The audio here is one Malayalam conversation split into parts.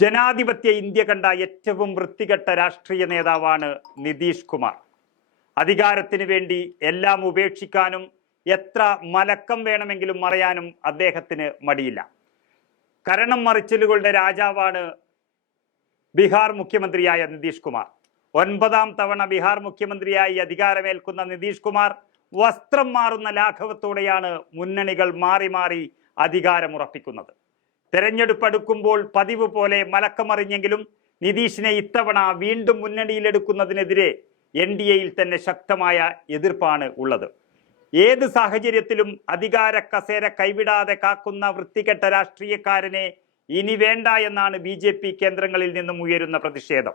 ജനാധിപത്യ ഇന്ത്യ കണ്ട ഏറ്റവും വൃത്തികെട്ട രാഷ്ട്രീയ നേതാവാണ് നിതീഷ് കുമാർ. അധികാരത്തിന് വേണ്ടി എല്ലാം ഉപേക്ഷിക്കാനും എത്ര മലക്കം വേണമെങ്കിലും മറയാനും അദ്ദേഹത്തിന് മടിയില്ല. കരണം മറിച്ചിലുകളുടെ രാജാവാണ് ബീഹാർ മുഖ്യമന്ത്രിയായ നിതീഷ് കുമാർ. ഒൻപതാം തവണ ബീഹാർ മുഖ്യമന്ത്രിയായി അധികാരമേൽക്കുന്ന നിതീഷ് കുമാർ വസ്ത്രം മാറുന്ന ലാഘവത്തോടെയാണ് മുന്നണികൾ മാറി മാറി അധികാരമുറപ്പിക്കുന്നത്. തെരഞ്ഞെടുപ്പ് അടുക്കുമ്പോൾ പതിവ് പോലെ മലക്കമറിഞ്ഞെങ്കിലും നിതീഷിനെ ഇത്തവണ വീണ്ടും മുന്നണിയിലെടുക്കുന്നതിനെതിരെ എൻ ഡി എയിൽ തന്നെ ശക്തമായ എതിർപ്പാണ് ഉള്ളത്. ഏത് സാഹചര്യത്തിലും അധികാര കസേര കൈവിടാതെ കാക്കുന്ന വൃത്തികെട്ട രാഷ്ട്രീയക്കാരനെ ഇനി വേണ്ട എന്നാണ് ബി ജെ പി കേന്ദ്രങ്ങളിൽ നിന്നും ഉയരുന്ന പ്രതിഷേധം.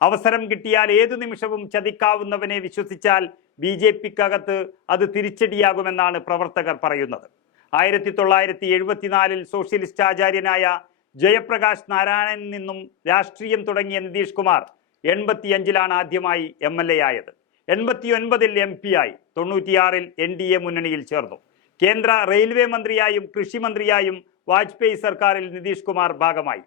അവസരം കിട്ടിയാൽ ഏതു നിമിഷവും ചതിക്കാവുന്നവനെ വിശ്വസിച്ചാൽ ബി ജെ പിക്കകത്ത് അത് തിരിച്ചടിയാകുമെന്നാണ് പ്രവർത്തകർ പറയുന്നത്. ആയിരത്തി തൊള്ളായിരത്തി എഴുപത്തിനാലിൽ സോഷ്യലിസ്റ്റ് ആചാര്യനായ ജയപ്രകാശ് നാരായണനിൽ നിന്നും രാഷ്ട്രീയം തുടങ്ങിയ നിതീഷ് കുമാർ എൺപത്തിയഞ്ചിലാണ് ആദ്യമായി എം എൽ എ ആയത്. എൺപത്തി ഒൻപതിൽ എം പി ആയി. തൊണ്ണൂറ്റിയാറിൽ എൻ ഡി എ മുന്നണിയിൽ ചേർന്നു. കേന്ദ്ര റെയിൽവേ മന്ത്രിയായും കൃഷി മന്ത്രിയായും വാജ്പേയി സർക്കാരിൽ നിതീഷ് കുമാർ ഭാഗമായി.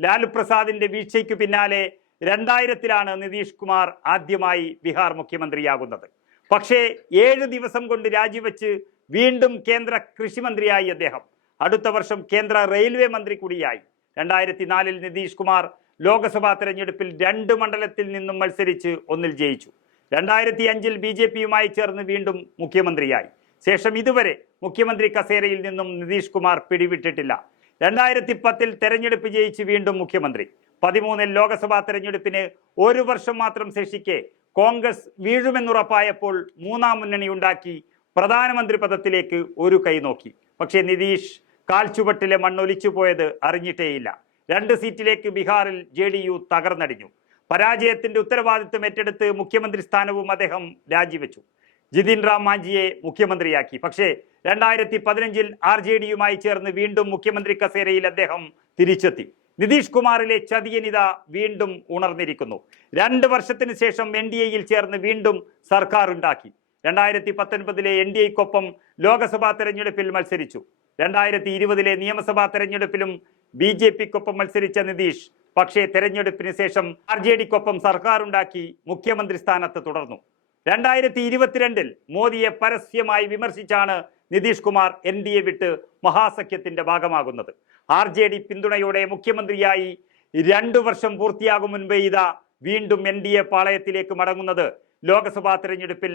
ലാലു പ്രസാദിന്റെ വീഴ്ചയ്ക്കു പിന്നാലെ രണ്ടായിരത്തിലാണ് നിതീഷ് കുമാർ ആദ്യമായി ബീഹാർ മുഖ്യമന്ത്രിയാകുന്നത്. പക്ഷേ ഏഴ് ദിവസം കൊണ്ട് രാജിവെച്ച് വീണ്ടും കേന്ദ്ര കൃഷിമന്ത്രിയായി അദ്ദേഹം. അടുത്ത വർഷം കേന്ദ്ര റെയിൽവേ മന്ത്രി കൂടിയായി. രണ്ടായിരത്തി നാലിൽ നിതീഷ് കുമാർ ലോക്സഭാ തെരഞ്ഞെടുപ്പിൽ രണ്ട് മണ്ഡലത്തിൽ നിന്നും മത്സരിച്ച് ഒന്നിൽ ജയിച്ചു. രണ്ടായിരത്തി അഞ്ചിൽ ബി ജെ പിയുമായി ചേർന്ന് വീണ്ടും മുഖ്യമന്ത്രിയായി. ശേഷം ഇതുവരെ മുഖ്യമന്ത്രി കസേരയിൽ നിന്നും നിതീഷ് കുമാർ പിടിവിട്ടിട്ടില്ല. രണ്ടായിരത്തി പത്തിൽ തെരഞ്ഞെടുപ്പ് ജയിച്ച് വീണ്ടും മുഖ്യമന്ത്രി. പതിമൂന്നിൽ ലോക്സഭാ തെരഞ്ഞെടുപ്പിന് ഒരു വർഷം മാത്രം ശേഷിക്കെ കോൺഗ്രസ് വീഴുമെന്നുറപ്പായപ്പോൾ മൂന്നാം മുന്നണി ഉണ്ടാക്കി പ്രധാനമന്ത്രി പദത്തിലേക്ക് ഒരു കൈ നോക്കി. പക്ഷേ നിതീഷ് കാൽച്ചുവട്ടിലെ മണ്ണൊലിച്ചു പോയത് അറിഞ്ഞിട്ടേയില്ല. രണ്ട് സീറ്റിലേക്ക് ബീഹാറിൽ ജെ ഡി യു തകർന്നടിഞ്ഞു. പരാജയത്തിന്റെ ഉത്തരവാദിത്വം ഏറ്റെടുത്ത് മുഖ്യമന്ത്രി സ്ഥാനവും അദ്ദേഹം രാജിവെച്ചു. ജിതിൻ റാം മാഞ്ചിയെ മുഖ്യമന്ത്രിയാക്കി. പക്ഷേ രണ്ടായിരത്തി പതിനഞ്ചിൽ ആർ ജെ ഡിയുമായി ചേർന്ന് വീണ്ടും മുഖ്യമന്ത്രി കസേരയിൽ അദ്ദേഹം തിരിച്ചെത്തി. നിതീഷ് കുമാറിലെ ചതിയനിത വീണ്ടും ഉണർന്നിരിക്കുന്നു. രണ്ട് വർഷത്തിന് ശേഷം എൻ ഡി എയിൽ ചേർന്ന് വീണ്ടും സർക്കാർ ഉണ്ടാക്കി രണ്ടായിരത്തി പത്തൊൻപതിലെ എൻ ഡി എക്കൊപ്പം ലോക്സഭാ തെരഞ്ഞെടുപ്പിൽ മത്സരിച്ചു. രണ്ടായിരത്തി ഇരുപതിലെ നിയമസഭാ തെരഞ്ഞെടുപ്പിലും ബി ജെ പിക്കൊപ്പം മത്സരിച്ച നിതീഷ് പക്ഷേ തെരഞ്ഞെടുപ്പിന് ശേഷം ആർ ജെ ഡിക്കൊപ്പം സർക്കാർ ഉണ്ടാക്കി മുഖ്യമന്ത്രി സ്ഥാനത്ത് തുടർന്നു. രണ്ടായിരത്തി ഇരുപത്തിരണ്ടിൽ മോദിയെ പരസ്യമായി വിമർശിച്ചാണ് Nitish Kumar N D A വിട്ട് മഹാസഖ്യത്തിന്റെ ഭാഗമാകുന്നത്. ആർ ജെ ഡി പിന്തുണയോടെ മുഖ്യമന്ത്രിയായി രണ്ടു വർഷം പൂർത്തിയാകും മുൻപേ ഇതാ വീണ്ടും എൻ ഡി എ പാളയത്തിലേക്ക് മടങ്ങുന്നത് ലോക്സഭാ തെരഞ്ഞെടുപ്പിൽ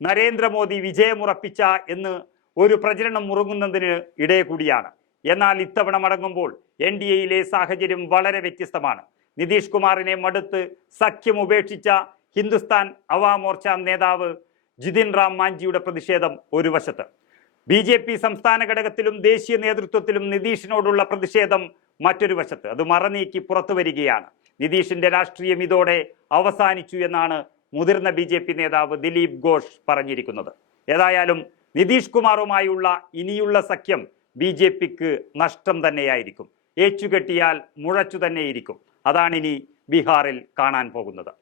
നരേന്ദ്രമോദി വിജയമുറപ്പിച്ച എന്ന് ഒരു പ്രചരണം മുറങ്ങുന്നതിന് ഇടയെ കൂടിയാണ്. എന്നാൽ ഇത്തവണ മടങ്ങുമ്പോൾ എൻ ഡി എയിലെ സാഹചര്യം വളരെ വ്യത്യസ്തമാണ്. നിതീഷ് കുമാറിനെ മടുത്ത് സഖ്യം ഉപേക്ഷിച്ച ഹിന്ദുസ്ഥാൻ അവാമോർച്ച നേതാവ് ജിതിൻ റാം മാഞ്ചിയുടെ പ്രതിഷേധം ഒരു വശത്ത്. ബി ജെ പി സംസ്ഥാന ഘടകത്തിലും ദേശീയ നേതൃത്വത്തിലും നിതീഷിനോടുള്ള പ്രതിഷേധം മറ്റൊരു വശത്ത്. അത് മറനീക്കി പുറത്തു വരികയാണ്. നിതീഷിന്റെ രാഷ്ട്രീയം ഇതോടെ അവസാനിച്ചു എന്നാണ് മുതിർന്ന ബി ജെ പി നേതാവ് ദിലീപ് ഘോഷ് പറഞ്ഞിരിക്കുന്നത്. ഏതായാലും നിതീഷ് കുമാറുമായുള്ള ഇനിയുള്ള സഖ്യം ബി ജെ പിക്ക് നഷ്ടം തന്നെയായിരിക്കും. ഏച്ചുകെട്ടിയാൽ മുഴച്ചു തന്നെയിരിക്കും. അതാണിനി ബീഹാറിൽ കാണാൻ പോകുന്നത്.